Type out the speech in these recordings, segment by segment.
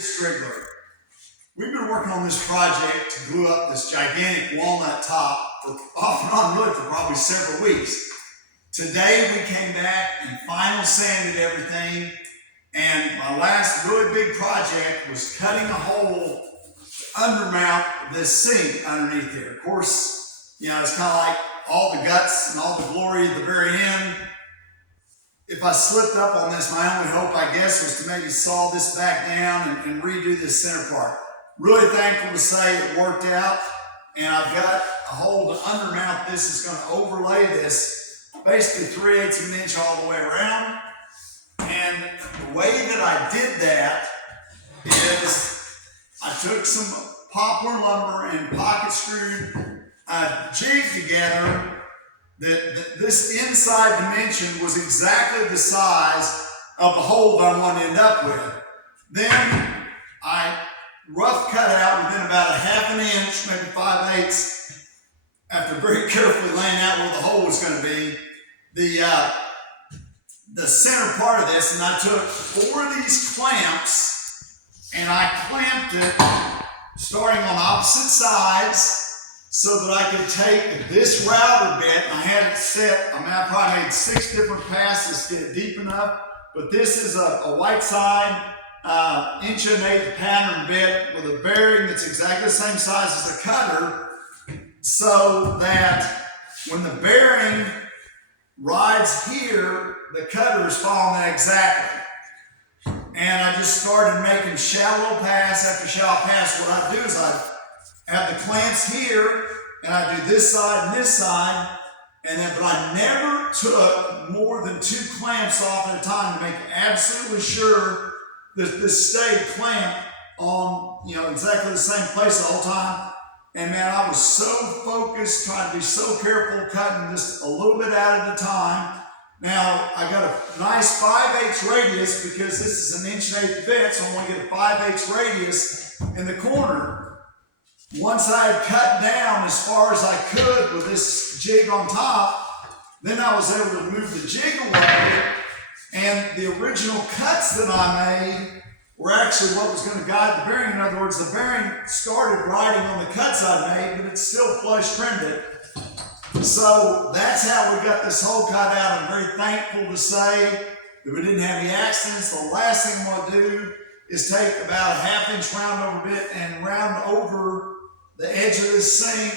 Striegler. We've been working on this project to glue up this gigantic walnut top for off and on really for probably several weeks. Today we came back and final sanded everything, and my last really big project was cutting a hole to undermount this sink underneath here. Of course, you know, it's kind of like all the guts and all the glory at the very end. If I slipped up on this, my only hope, I guess, was to maybe saw this back down and redo this center part. Really thankful to say it worked out, and I've got a hole to undermount this. Is going to overlay this basically 3/8 of an inch all the way around. And the way that I did that is I took some poplar lumber and pocket screwed a jig together that this inside dimension was exactly the size of the hole that I wanted to end up with. Then I rough cut out within about 1/2 inch, maybe 5/8, after very carefully laying out where the hole was going to be, the center part of this, and I took 4 of these clamps and I clamped it starting on opposite sides, so that I could take this router bit, and I had it set, I probably made 6 different passes to get deep enough, but this is a white side, 1.8" pattern bit with a bearing that's exactly the same size as the cutter, so that when the bearing rides here, the cutter is following that exactly. And I just started making shallow pass after shallow pass. What I do is I have the clamps here, and I do this side and this side, but I never took more than 2 clamps off at a time to make absolutely sure that this stayed clamped on, you know, exactly the same place the whole time. And man, I was so focused, trying to be so careful, cutting just a little bit out at a time. Now, I got a nice 5/8 radius because this is an 1.8" bit, so I want to get a 5/8 radius in the corner. Once I had cut down as far as I could with this jig on top, then I was able to move the jig away, and the original cuts that I made were actually what was going to guide the bearing. In other words, the bearing started riding on the cuts I made, but it's still flush trimmed. So that's how we got this hole cut out. I'm very thankful to say that we didn't have any accidents. The last thing I'm going to do is take about a 1/2 inch round over bit and round over the edge of this sink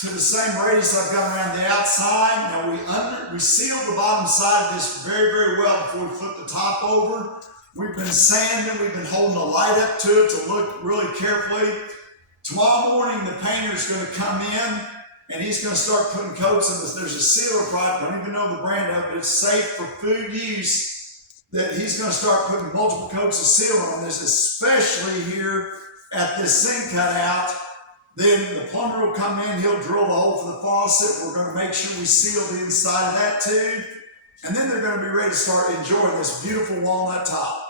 to the same radius I've got around the outside. Now we sealed the bottom side of this very, very well before we flip the top over. We've been sanding, we've been holding the light up to it to look really carefully. Tomorrow morning the painter's going to come in and he's going to start putting coats in this. There's a sealer product, I don't even know the brand of it, but it's safe for food use, that he's going to start putting multiple coats of sealer on this, especially here at this sink cutout. Then the plumber will come in, he'll drill the hole for the faucet. We're going to make sure we seal the inside of that too. And then they're going to be ready to start enjoying this beautiful walnut top.